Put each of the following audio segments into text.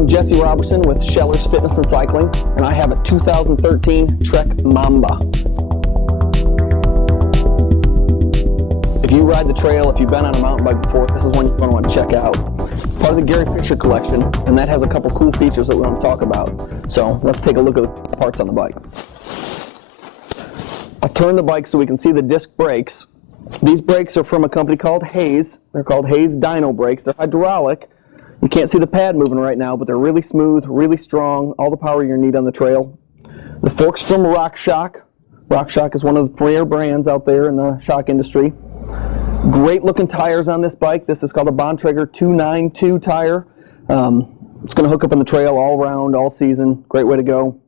I'm Jesse Robertson with Scheller's Fitness and Cycling, and I have a 2013 Trek Mamba. If you ride the trail, if you've been on a mountain bike before, this is one you're going to want to check out. Part of the Gary Fisher collection, and that has a couple cool features that we want to talk about. So let's take a look at the parts on the bike. I'll turn the bike so we can see the disc brakes. These brakes are from a company called Hayes. They're called Hayes Dyno brakes. They're hydraulic. You can't see the pad moving right now, but they're really smooth, really strong, all the power you need on the trail. The fork's from RockShox. RockShox is one of the premier brands out there in the shock industry. Great looking tires on this bike. This is called a Bontrager 292 tire. It's going to hook up on the trail all around, all season. Great way to go.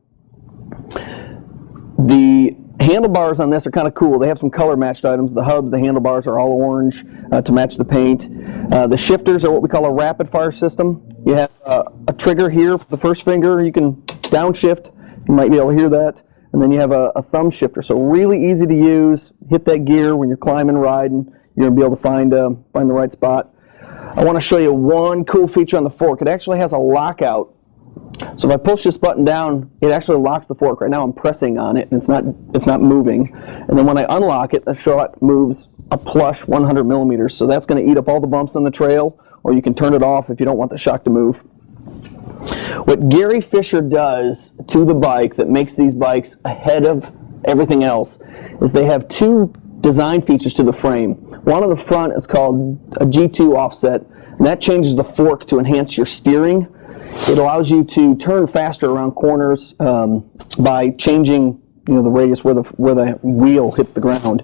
The handlebars on this are kind of cool. They have some color matched items. The hubs, the handlebars are all orange to match the paint. The shifters are what we call a rapid fire system. You have a trigger here for the first finger. You can downshift. You might be able to hear that. And then you have a thumb shifter. So really easy to use. Hit that gear when you're climbing, riding. You're going to be able to find the right spot. I want to show you one cool feature on the fork. It actually has a lockout. So if I push this button down, it actually locks the fork. Right now I'm pressing on it and it's not moving. And then when I unlock it, the shot moves a plush 100 millimeters. So that's going to eat up all the bumps on the trail, or you can turn it off if you don't want the shock to move. What Gary Fisher does to the bike that makes these bikes ahead of everything else is they have two design features to the frame. One on the front is called a G2 offset, and that changes the fork to enhance your steering. It allows you to turn faster around corners by changing, the radius where the wheel hits the ground.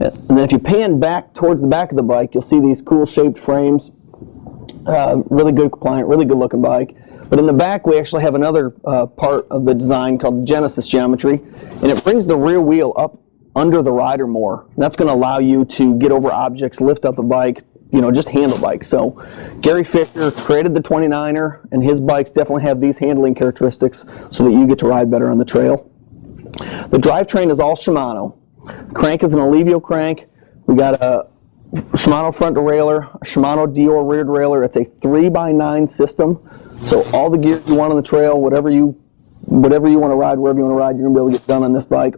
And then if you pan back towards the back of the bike, you'll see these cool shaped frames. Really good compliant, really good looking bike. But in the back we actually have another part of the design called Genesis geometry, and it brings the rear wheel up under the rider more. And that's going to allow you to get over objects, lift up the bike, just handle bikes. So Gary Fisher created the 29er, and his bikes definitely have these handling characteristics so that you get to ride better on the trail. The drivetrain is all Shimano. Crank is an Alivio crank. We got a Shimano front derailleur, a Shimano Dior rear derailleur. It's a 3x9 system. So all the gear you want on the trail, whatever you want to ride, wherever you want to ride, you're going to be able to get done on this bike.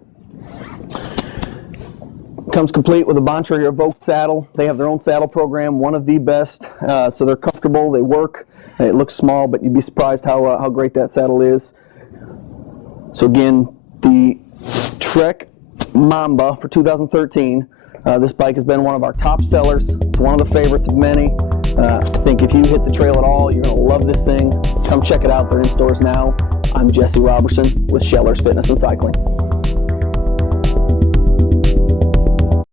Comes complete with a Bontrager Evoque saddle. They have their own saddle program, one of the best. So they're comfortable, they work. It looks small, but you'd be surprised how great that saddle is. So again, the Trek Mamba for 2013. This bike has been one of our top sellers. It's one of the favorites of many. I think if you hit the trail at all, you're going to love this thing. Come check it out. They're in stores now. I'm Jesse Robertson with Scheller's Fitness and Cycling.